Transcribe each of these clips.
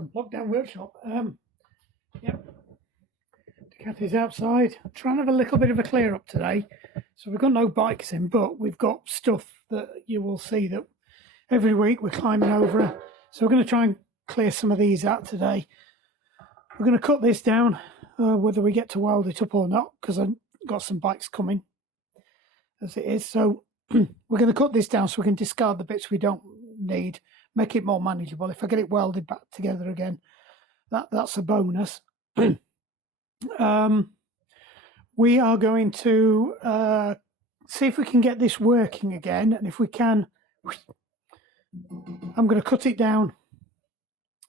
welcome, Lockdown Workshop. Yep, the cat is outside. I'm trying to have a little bit of a clear up today. So we've got no bikes in, but we've got stuff that you will see that every week we're climbing over. So we're going to try and clear some of these out today. We're going to cut this down, whether we get to weld it up or not, because I've got some bikes coming as it is. So we're going to cut this down so we can discard the bits we don't need, make it more manageable. If I get it welded back together again, that's a bonus. We are going to see if we can get this working again, and if we can, I'm going to cut it down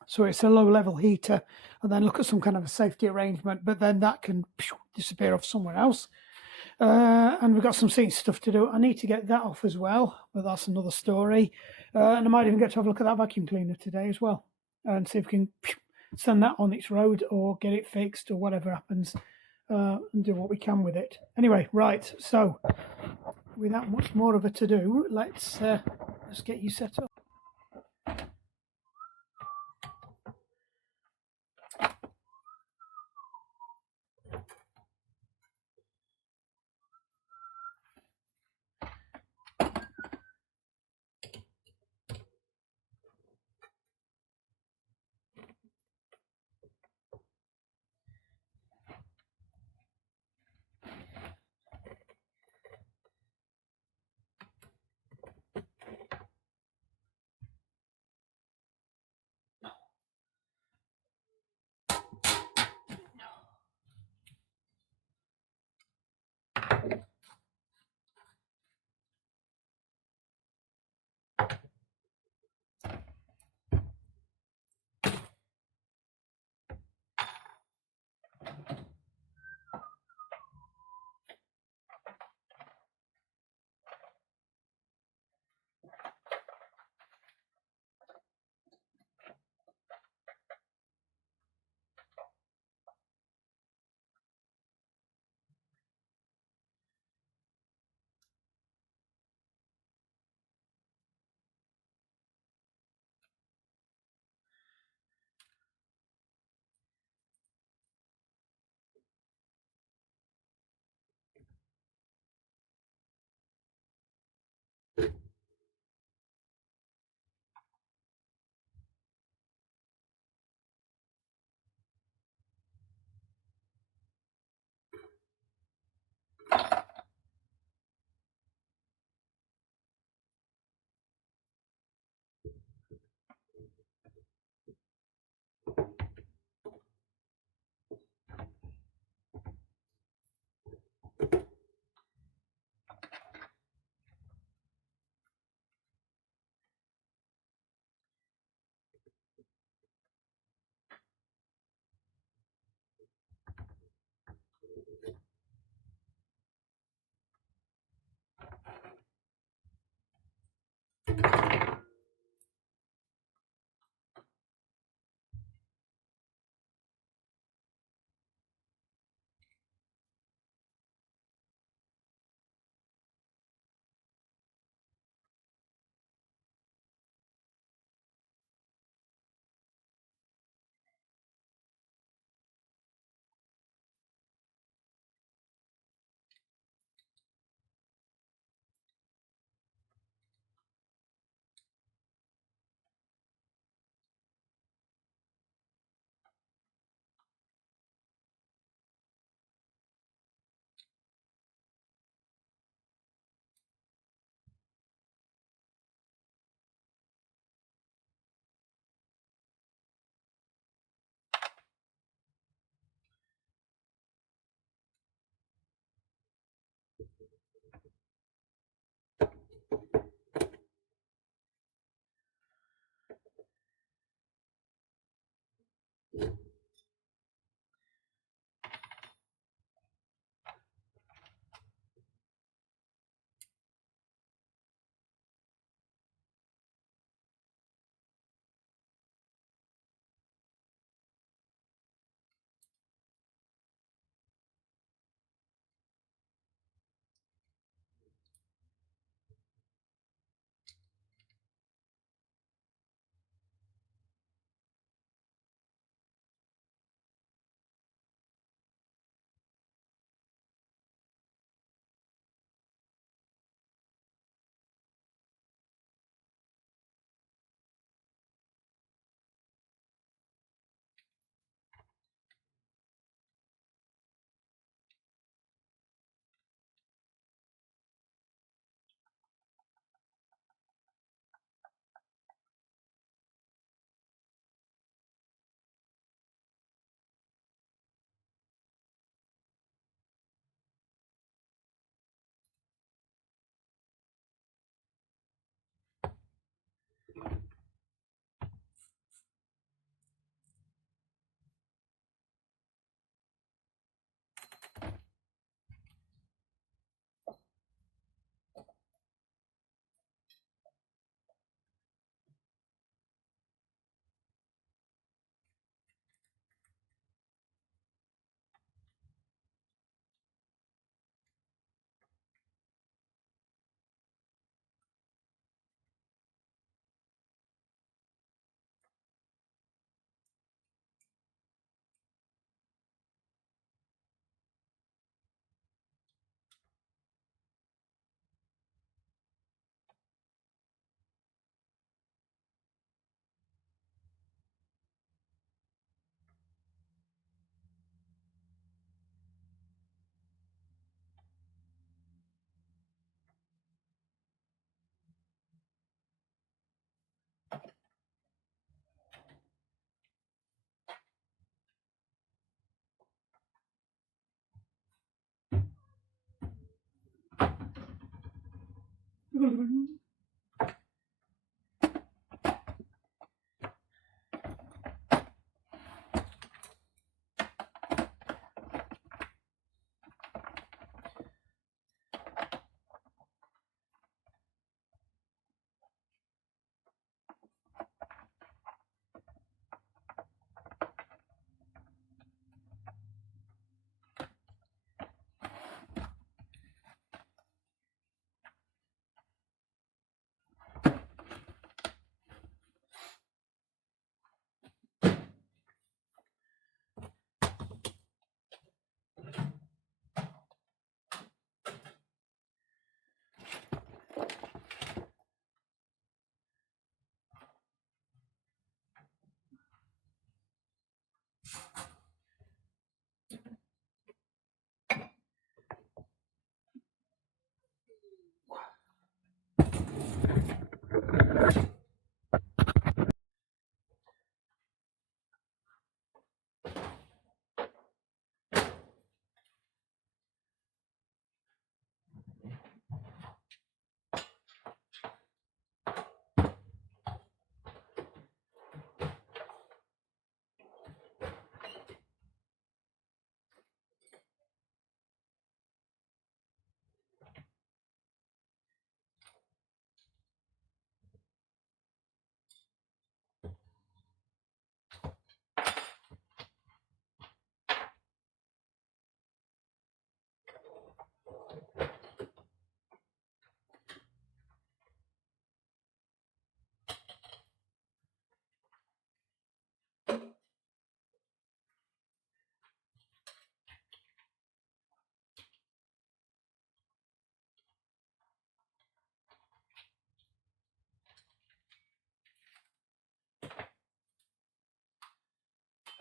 so it's a low-level heater, and then look at some kind of a safety arrangement, but then that can disappear off somewhere else. And we've got some seat stuff to do. I need to get that off as well, but that's another story. And I might even get to have a look at that vacuum cleaner today as well, and see if we can send that on its road or get it fixed or whatever happens, and do what we can with it. Anyway, right, so without much more of a to-do, let's get you set up.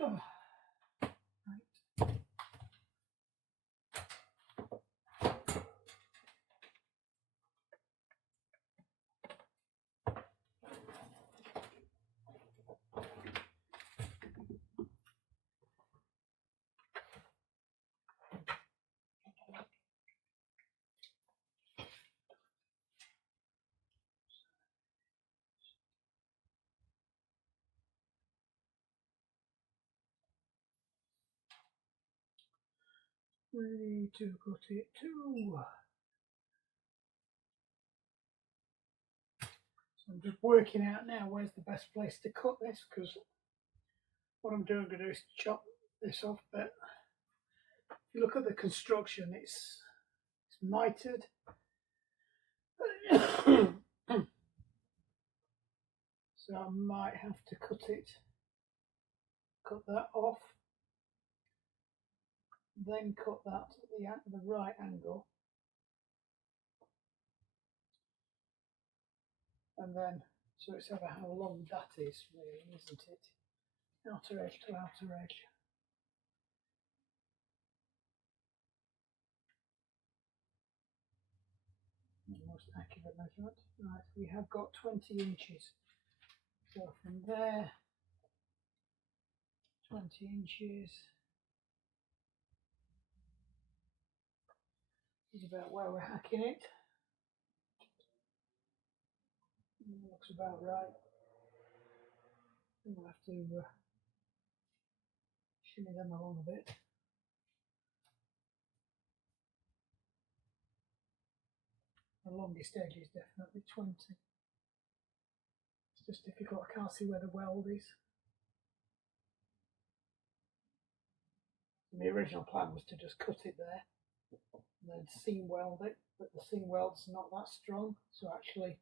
Oh, ready to cut it too. So I'm just working out now where's the best place to cut this, because what I'm doing, going to do is chop this off. But if you look at the construction, it's mitered. So I might have to cut that off, then cut that at the right angle, and then, so it's over how long that is, really, isn't it? Outer edge to outer edge. The most accurate measurement. Right, we have got 20 inches. So from there, 20 inches is about where we're hacking it. Looks about right. think we'll have to shimmy them along a bit. The longest edge is definitely 20. It's just difficult, I can't see where the weld is. And the original plan was to just cut it there and then seam weld it, but the seam weld's not that strong, so actually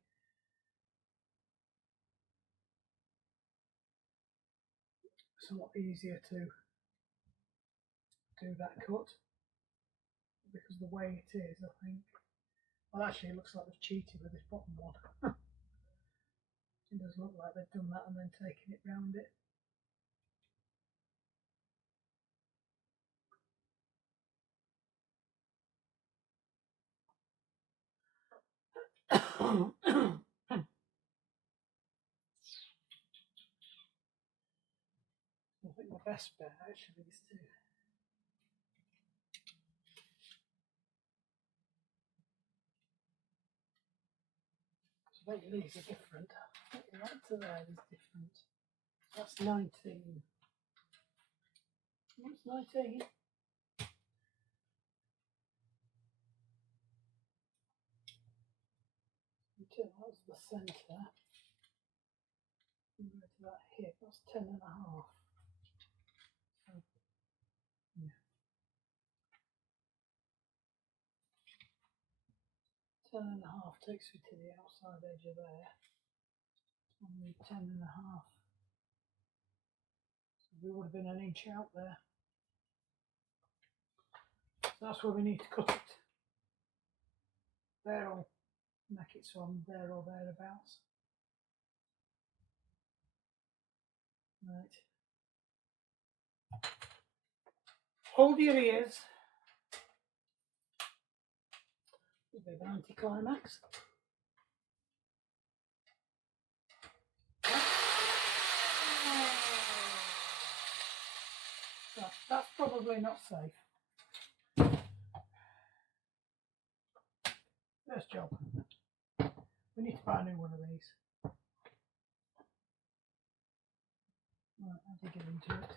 it's a lot easier to do that cut because the way it is, I think. Well, actually, it looks like they've cheated with this bottom one. It does look like they've done that and then taken it round it. I think the best bet actually is to maybe these are different. Right to there is different. That's 19. What's 19? Until that's the centre. And go to that hip, that's 10 and a half. So, yeah. 10 and a half takes me to the outside edge of there. Only 10 and a half. So we would have been an inch out there. So that's where we need to cut it. There, I'll make it so I'm there or thereabouts. Right. Hold your ears. A bit of an anticlimax. So that's probably not safe. First job. We need to buy a new one of these. Right, as we get into it.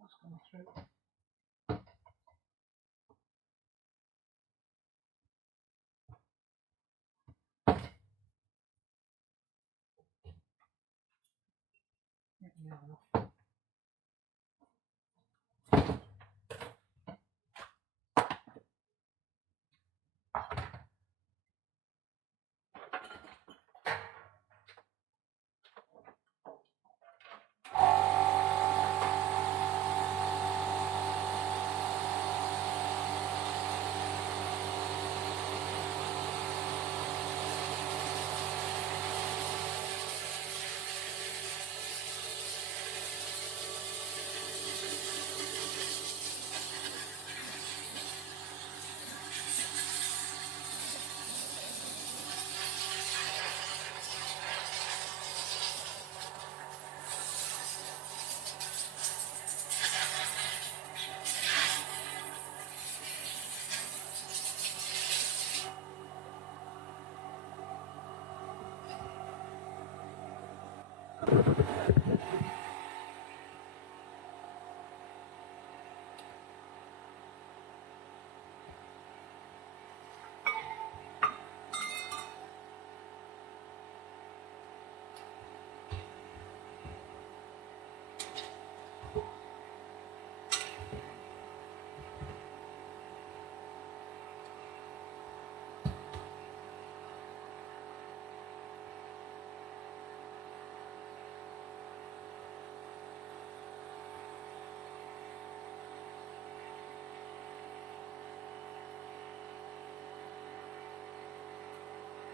That's gone through. Yeah, enough.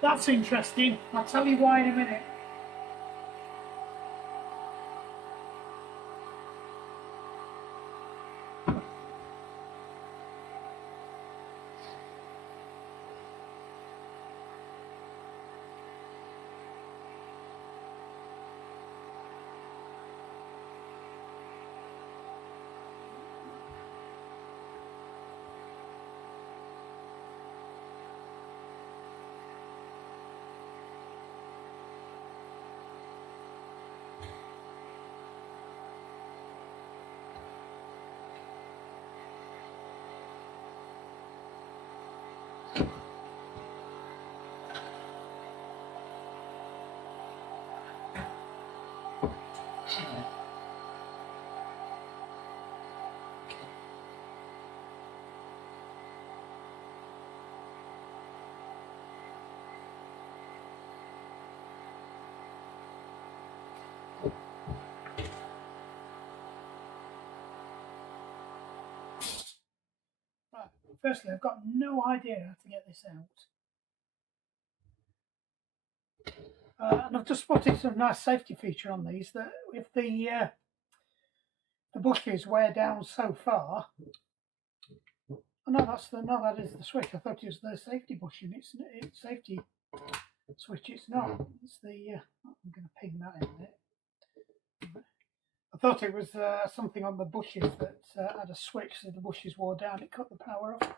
That's interesting. I'll tell you why in a minute. Right. Firstly, I've got no idea how to get this out. And I've just spotted some nice safety feature on these, that if the bushes wear down so far. Oh no, that is the switch. I thought it was the safety bushing. It's safety switch. It's not. It's the. I'm going to ping that in there. I thought it was something on the bushes that had a switch, so the bushes wore down. It cut the power off.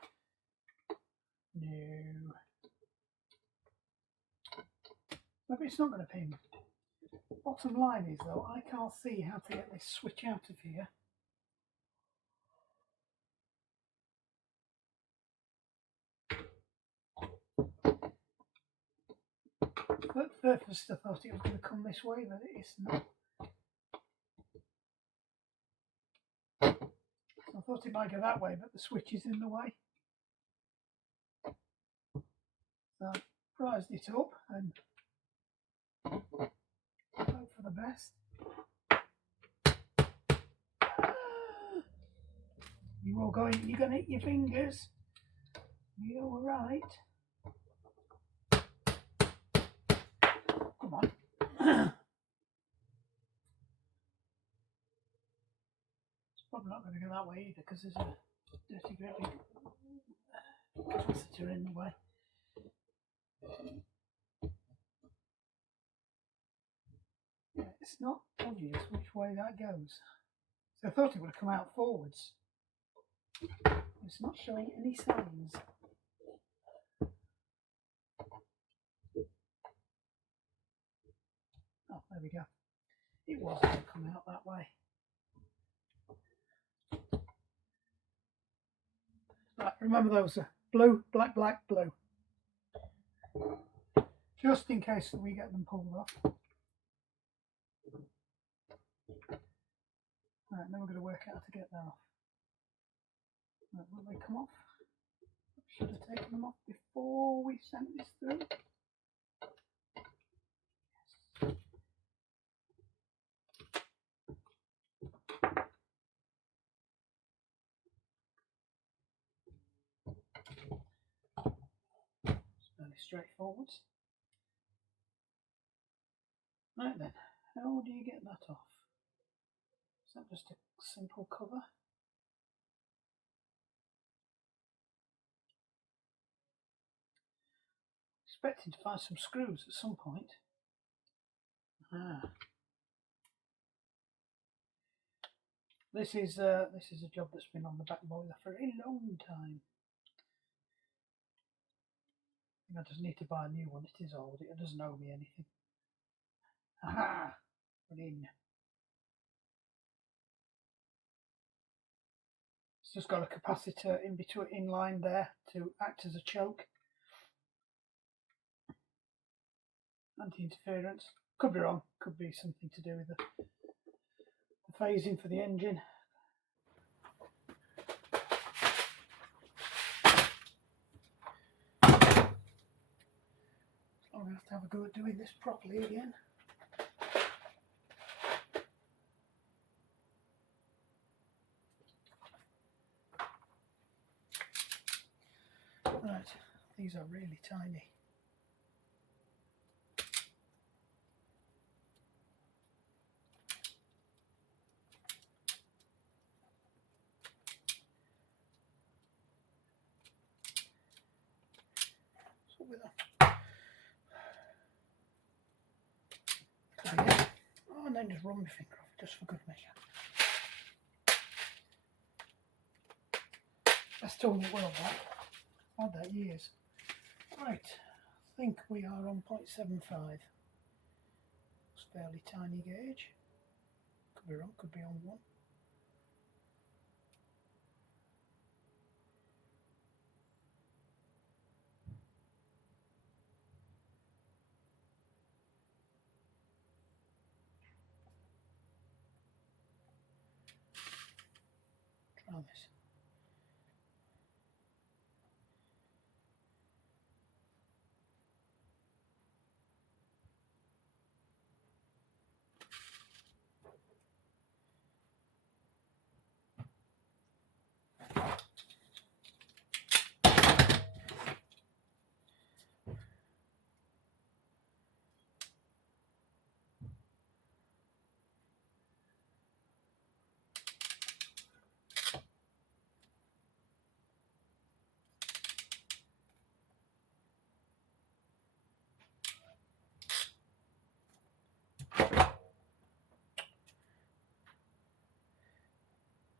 No. Maybe it's not going to ping. Bottom line is though, I can't see how to get this switch out of here. At first I thought it was going to come this way, but it's not. I thought it might go that way, but the switch is in the way. So I prised it up and hope for the best. You all going, you're going to hit your fingers. You're all right. Come on. It's probably not going to go that way either because there's a dirty gravy capacitor in the way. Yeah, it's not obvious which way that goes. So I thought it would have come out forwards. It's not showing any signs. Oh, there we go. It was going to come out that way. Right, remember those blue, black, black, blue. Just in case we get them pulled off. Right, now we're going to work out how to get that off. Right, will they come off? Should have taken them off before we sent this through. Yes. It's fairly straightforward. Right then, how do you get that off? Is that just a simple cover? Expecting to find some screws at some point. This is a job that's been on the back boiler for a long time. I just need to buy a new one. It is old. It doesn't owe me anything. Aha! Put in. It's just got a capacitor in between, in line there to act as a choke. Anti-interference. Could be wrong. Could be something to do with the phasing for the engine. I'm going to have a go at doing this properly again. Right, these are really tiny. and then just run my finger off just for good measure. That's tool in the world, that. I've had that years. Right, I think we are on 0.75. It's a fairly tiny gauge. Could be wrong, could be on 1. Try this.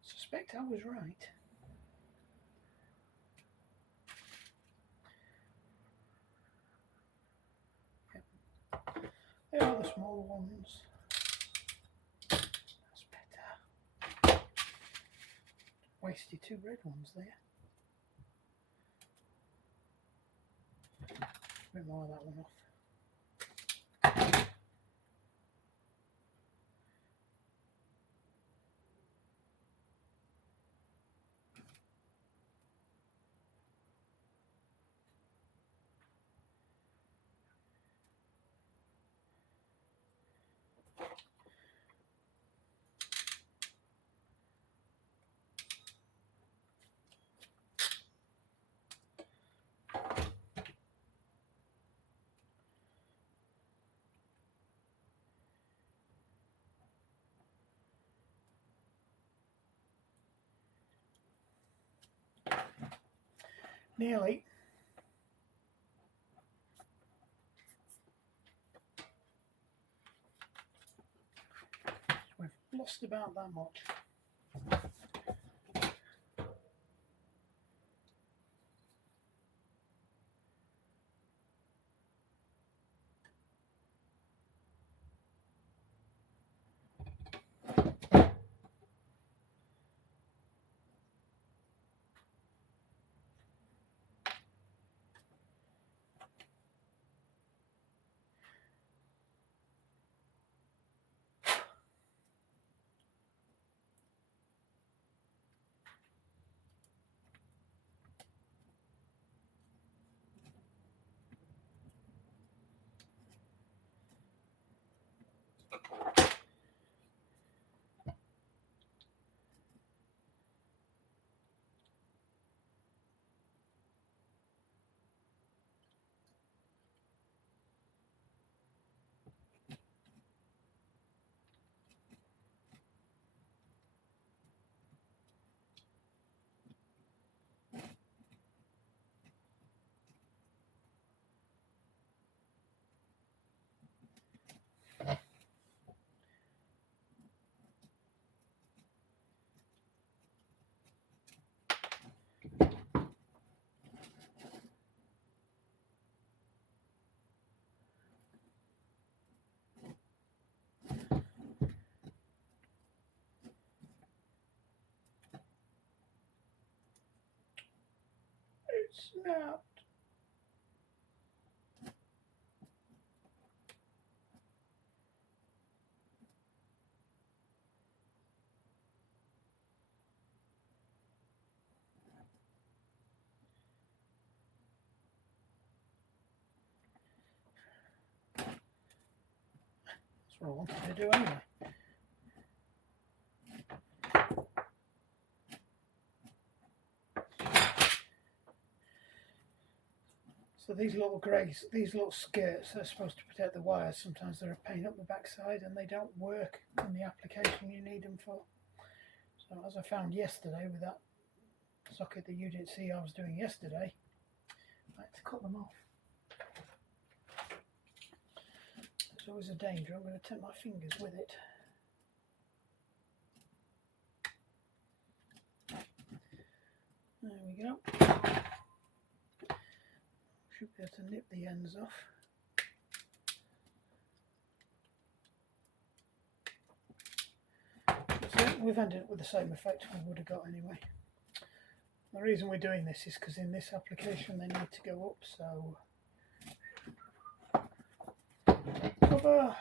Suspect I was right. Yep. There are the small ones. That's better. Wasted 2 red ones there. A bit more of that one off. Nearly. We've lost about that much. It snapped. That's what I wanted to do anyway. So these little greys, these little skirts, they're supposed to protect the wires. Sometimes they're a pain up the backside and they don't work in the application you need them for. So as I found yesterday with that socket that you didn't see I was doing yesterday, I had to cut them off. always a danger. I'm going to take my fingers with it. There we go. Should be able to nip the ends off. So we've ended up with the same effect we would have got anyway. The reason we're doing this is because in this application they need to go up, so cover.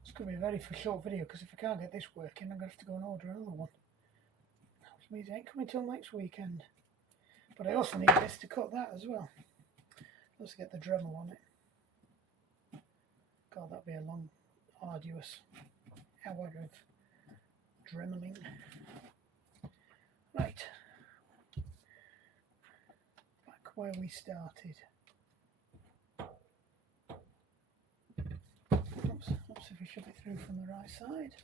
It's going to be a very short video because if I can't get this working, I'm going to have to go and order another one. Which means it ain't coming till next weekend. But I also need this to cut that as well. Let's get the Dremel on it. God, that'd be a long, arduous hour of dremeling. Right. Back where we started. Oops, let's see if we shove it through from the right side.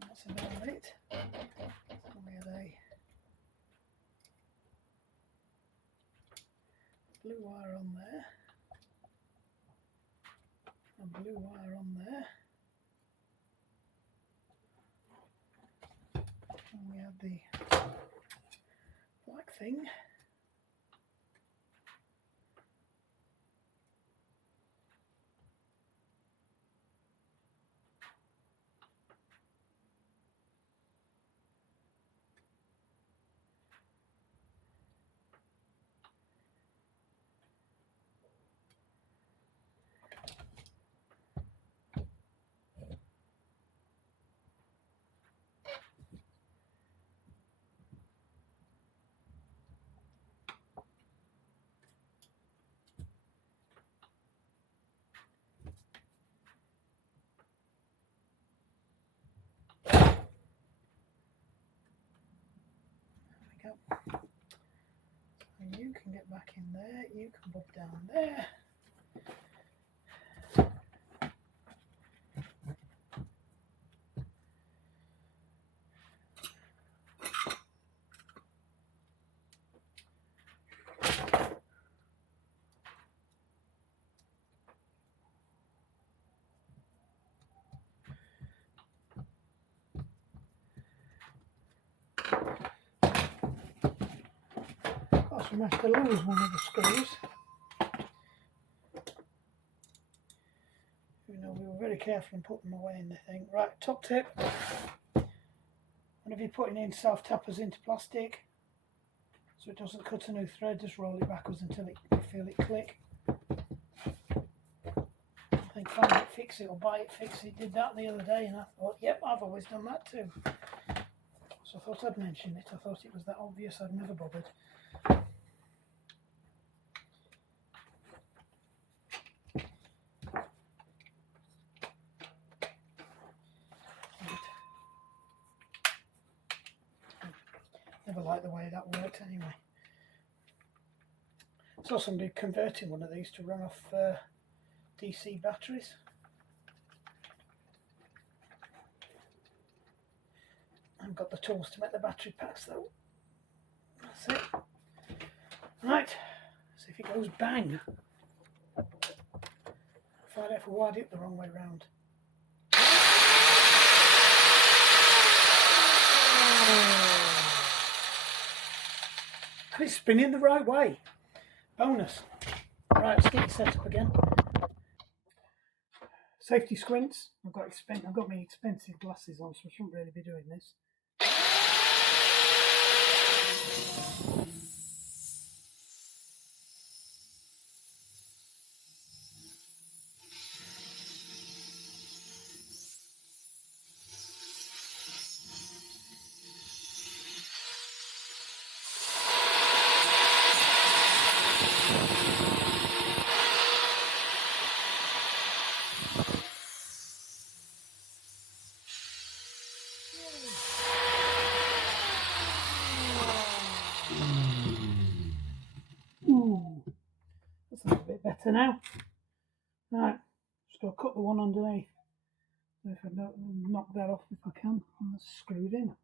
That's about it. So we had a blue wire on there, a blue wire on there, and we have the black thing. And you can get back in there, you can bob down there. We managed to lose one of the screws. You know, we were very careful and put them away in the thing. Right, top tip. Whenever you're putting in self-tappers into plastic, so it doesn't cut a new thread, just roll it backwards until you feel it click. I think Find It, Fix It or Buy It, Fix It did that the other day, and I thought, yep, I've always done that too. So I thought I'd mention it. I thought it was that obvious, I'd never bothered. Never liked the way that worked anyway. Saw somebody converting one of these to run off DC batteries. I haven't got the tools to make the battery packs though. That's it. Right, see if it goes bang. Find out if I wired it the wrong way round. And it's spinning the right way. Bonus. Right, let's get it set up again. Safety squints. I've got my expensive glasses on, so I shouldn't really be doing this. Ooh, that's a little bit better now. Right, just got to cut the one underneath. If I don't knock that off if I can, and that's screwed in.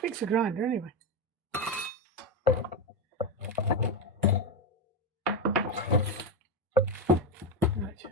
Fix the grinder anyway. Right.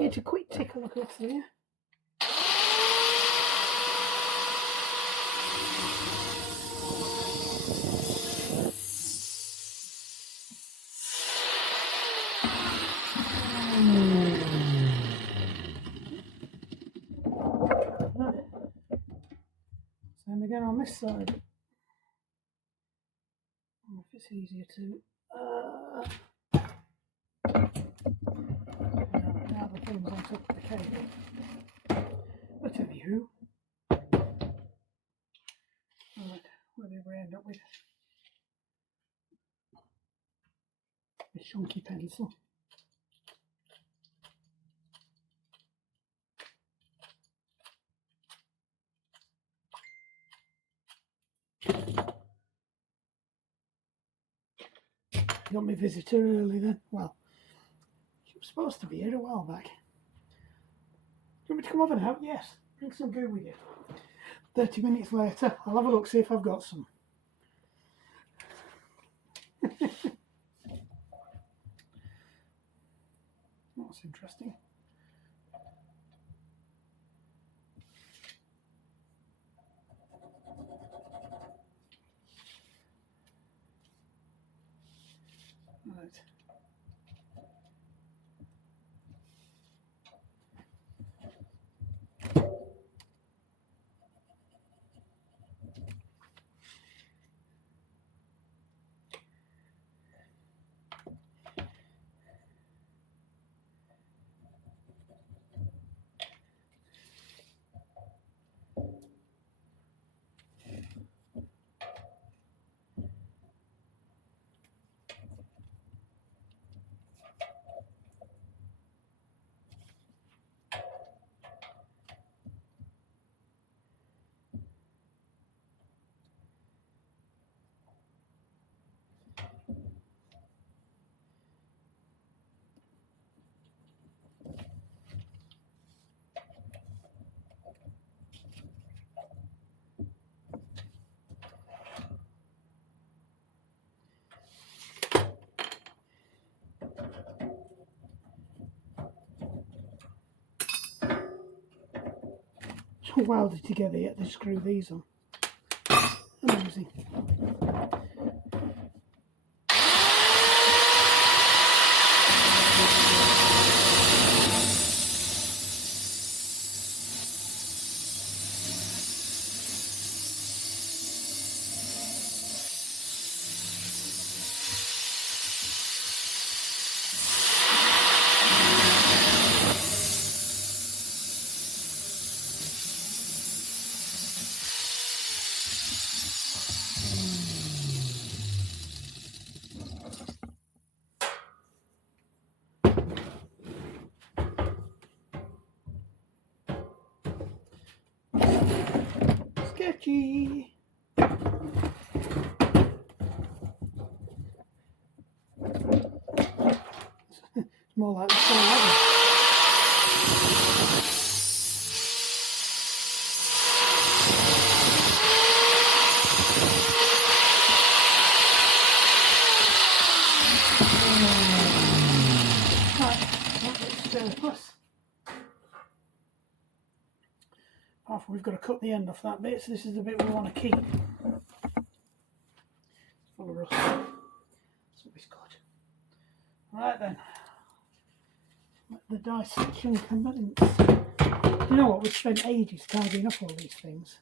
Get a quick tickle across there. Same again on this side. I don't know if it's easier to. Now the thing's on top of the cable. But anywho, right, where did we end up with? A chunky pencil. Got my visitor early then. Well, she was supposed to be here a while back. Do you want me to come over now? Yes. Bring some goo with you. 30 minutes later, I'll have a look, see if I've got some. That's interesting. Right. It's not welded together yet, they screw these on. Amazing. sketchy. It's more like the surplus. Apart from we've got to cut the end off that bit, so this is the bit we want to keep. It's full of rust. That's always good. Right then, let the dissection commence. You know what, we've spent ages tidying up all these things.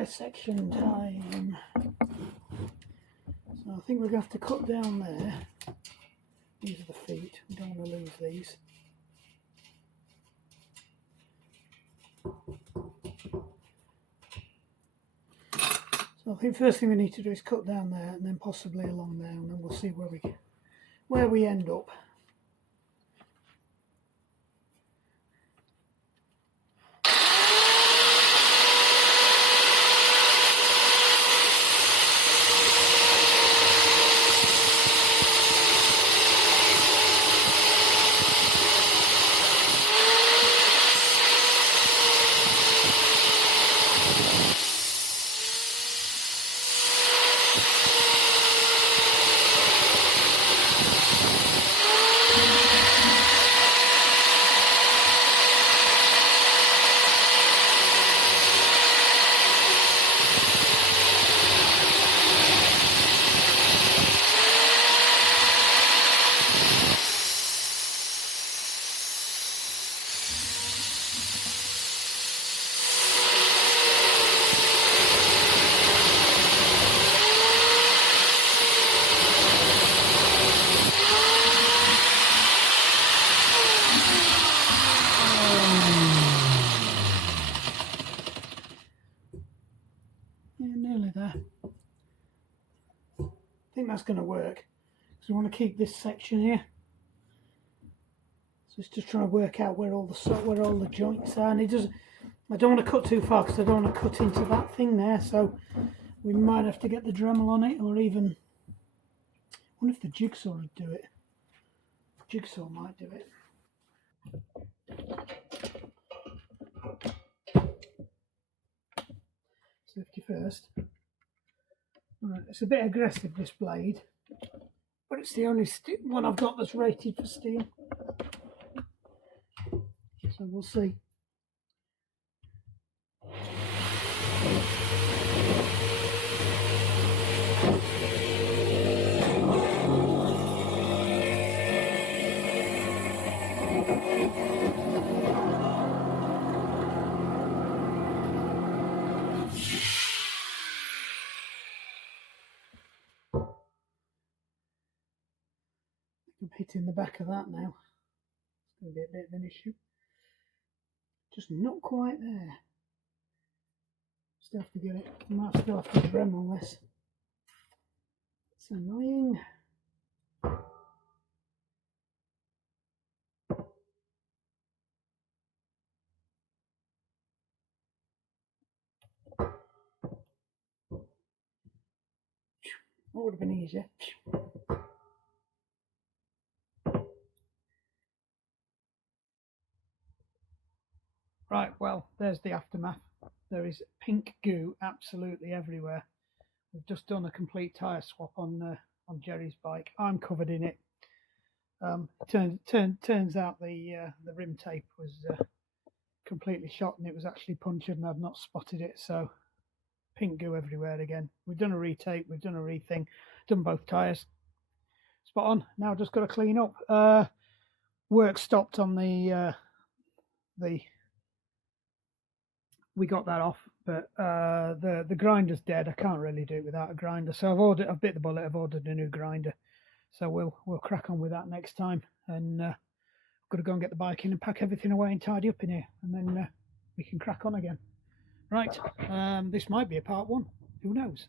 Dissection time. So I think we're going to have to cut down there. These are the feet, we don't want to lose these. So I think first thing we need to do is cut down there and then possibly along there, and then we'll see where we end up. Nearly there. I think that's going to work because we want to keep this section here. So it's just trying to work out where all the joints are, and it doesn't. I don't want to cut too far because I don't want to cut into that thing there. So we might have to get the Dremel on it, or even. I wonder if the jigsaw would do it. Jigsaw might do it. Safety first. Right, it's a bit aggressive, this blade, but it's the only one I've got that's rated for steel. So we'll see. I'm hitting the back of that now. It's going to be a bit of an issue. Just not quite there. Still have to get it. I might still have to Dremel this. It's annoying. That would have been easier. Right, well, there's the aftermath. There is pink goo absolutely everywhere. We've just done a complete tyre swap on Jerry's bike. I'm covered in it. Turns out the rim tape was completely shot, and it was actually punctured, and I've not spotted it. So pink goo everywhere again. We've done a retape, we've done a rething, done both tyres. Spot on. Now I've just got to clean up. work stopped on the we got that off, but the grinder's dead. I can't really do it without a grinder, so I've bit the bullet. I've ordered a new grinder, so we'll crack on with that next time. And got to go and get the bike in and pack everything away and tidy up in here, and then we can crack on again. Right, this might be a part one. Who knows?